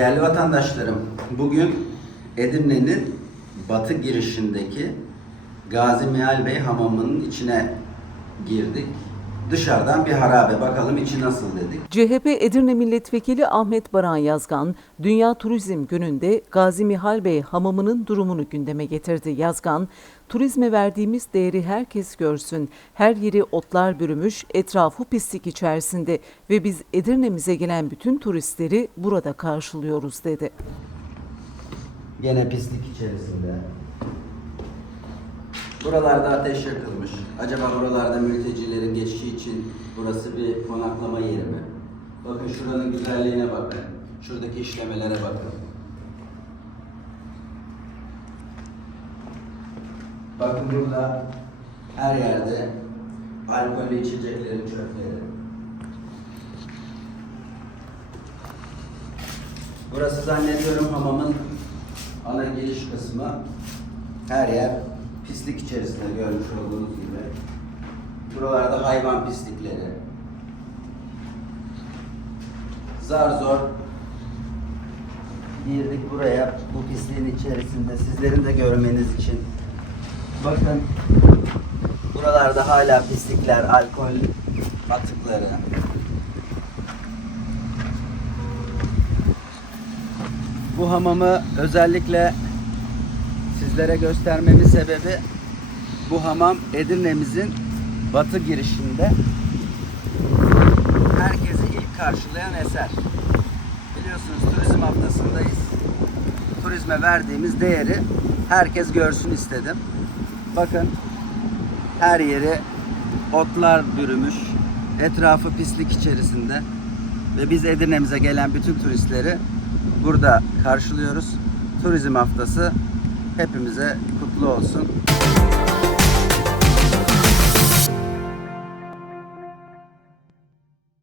Değerli vatandaşlarım, bugün Edirne'nin batı girişindeki Gazi Mihal Bey Hamamı'nın içine girdik. Dışarıdan bir harabe bakalım içi nasıl dedik. CHP Edirne Milletvekili Ahmet Baran Yazgan, Dünya Turizm Günü'nde Gazi Mihal Bey hamamının durumunu gündeme getirdi. Yazgan, turizme verdiğimiz değeri herkes görsün. Her yeri otlar bürümüş, etrafı pislik içerisinde ve biz Edirne'mize gelen bütün turistleri burada karşılıyoruz dedi. Gene pislik içerisinde. Buralarda ateş yakılmış. Acaba buralarda mültecilerin geçişi için burası bir konaklama yeri mi? Bakın şuranın güzelliğine bakın. Şuradaki işlemelere bakın. Bakın burada her yerde alkollü içeceklerin çöpleri. Burası zannediyorum hamamın ana giriş kısmı. Her yer pislik içerisinde görmüş olduğunuz gibi. Buralarda hayvan pislikleri. Zar zor girdik buraya bu pisliğin içerisinde sizlerin de görmeniz için. Bakın buralarda hala pislikler, alkol atıkları. Bu hamamı özellikle sizlere göstermemin sebebi bu hamam Edirne'mizin batı girişinde herkesi ilk karşılayan eser. Biliyorsunuz turizm haftasındayız. Turizme verdiğimiz değeri herkes görsün istedim. Bakın her yeri otlar bürümüş, etrafı pislik içerisinde ve biz Edirne'mize gelen bütün turistleri burada karşılıyoruz. Turizm haftası hepimize kutlu olsun.